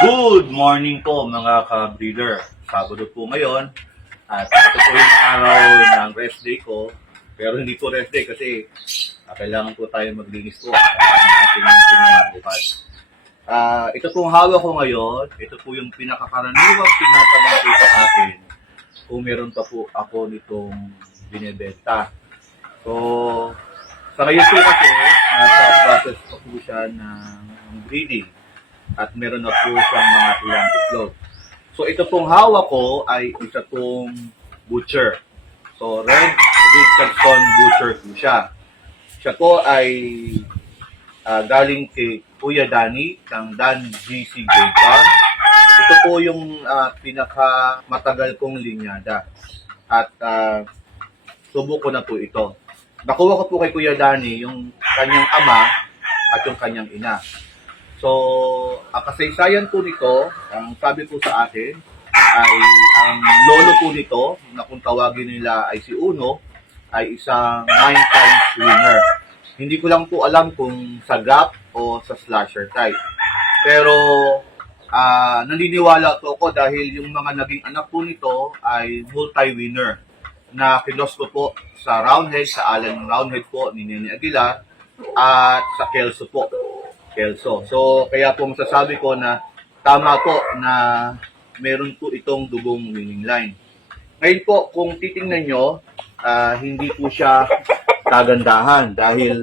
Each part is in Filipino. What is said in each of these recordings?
Good morning po mga ka-breeder. Sabado po ngayon at ito po yung araw ng rest day ko. Pero hindi po rest day kasi kailangan po tayo maglinis po ng ating bukas. Ito pong hawak ko ngayon, ito po yung pinakakaraniwang tinatanong po sa akin kung meron pa po ako nitong binibenta. So, sa ngayon po kasi, nasa process pa po siya ng breeding at meron na po siyang mga ilang itlog. So, ito pong hawak ko ay isa pong butcher. So, Red Richardson Butcher po siya. Siya po ay galing kay Kuya Danny ng Dan GC Gold Farm. Ito po yung pinakamatagal kong linyada. At subok ko na po ito. Nakuha ko po kay Kuya Danny yung kanyang ama at yung kanyang ina. So, ang kasaysayan po nito, ang sabi po sa akin, ay ang lolo po nito, na kung tawagin nila ay si Uno, ay isang 9-times winner. Hindi ko lang po alam kung sa gap o sa slasher type. Pero, naniniwala po ako dahil yung mga naging anak po nito ay multi-winner na kilos ko po sa Roundhead, sa Allen Roundhead po ni Nene Aguilar, at sa Kelso po. Kelso. So, kaya po masasabi ko na tama po na meron po itong dugong winning line. Ngayon po, kung titingnan nyo, hindi po siya kagandahan dahil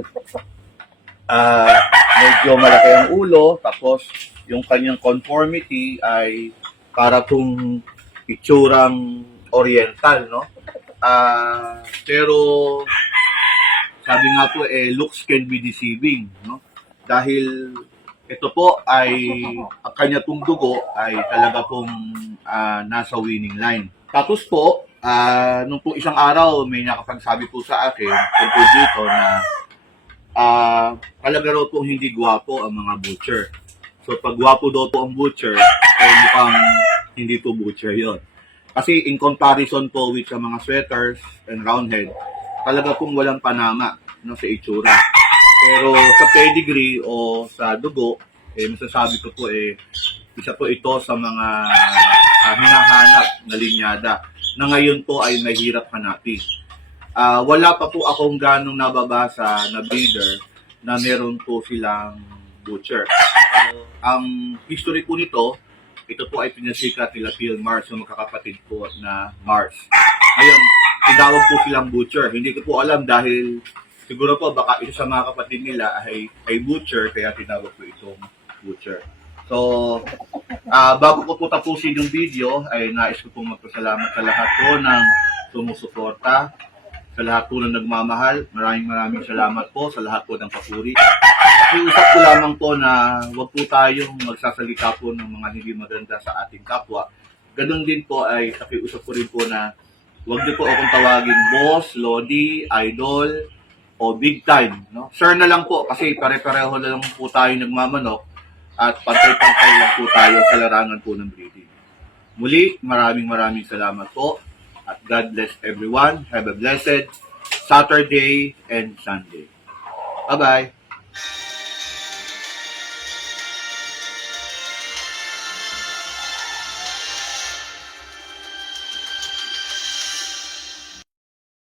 medyo malaki ang ulo, tapos yung kanyang conformity ay para pong itsurang oriental, no? Pero sabi nga po, looks can be deceiving, no? Dahil ito po ay, ang kanya pong dugo ay talaga pong nasa winning line. Tapos po, nung po isang araw, may nakapagsabi po sa akin tungkol dito na talaga raw pong hindi gwapo ang mga butcher. So, pag gwapo daw po ang butcher, ay mukhang hindi po butcher yon. Kasi in comparison po with sa mga sweaters and roundhead, talaga pong walang panama, no, sa itsura. Pero sa pedigree o sa dugo, masasabi ko po isa po ito sa mga hinahanap na linyada na ngayon po ay mahirap hanapin. Wala pa po akong ganong nababasa na breeder na meron po silang butcher. Ang history po nito, ito po ay pinasikat nila Phil Mars, yung magkakapatid po na Mars. Ngayon, tinawag po silang butcher. Hindi ko po alam dahil siguro po baka isa sa mga kapatid nila ay butcher, kaya tinawag ko itong butcher. So, bago ko po tapusin yung video, ay nais ko pong magpasalamat sa lahat po ng sumusuporta, sa lahat po ng nagmamahal. Maraming salamat po sa lahat po ng papuri. Pakiusap ko lamang po na huwag po tayong magsasalita po ng mga hindi maganda sa ating kapwa. Ganun din po ay pakiusap ko rin po na huwag niyo po akong tawagin boss, lodi, idol, o big time, no? Sir na lang po kasi pare-pareho na lang po tayo nagmamanok at pantay-pantay lang po tayo sa larangan po ng breeding. Muli, maraming salamat po at God bless everyone. Have a blessed Saturday and Sunday. Bye-bye!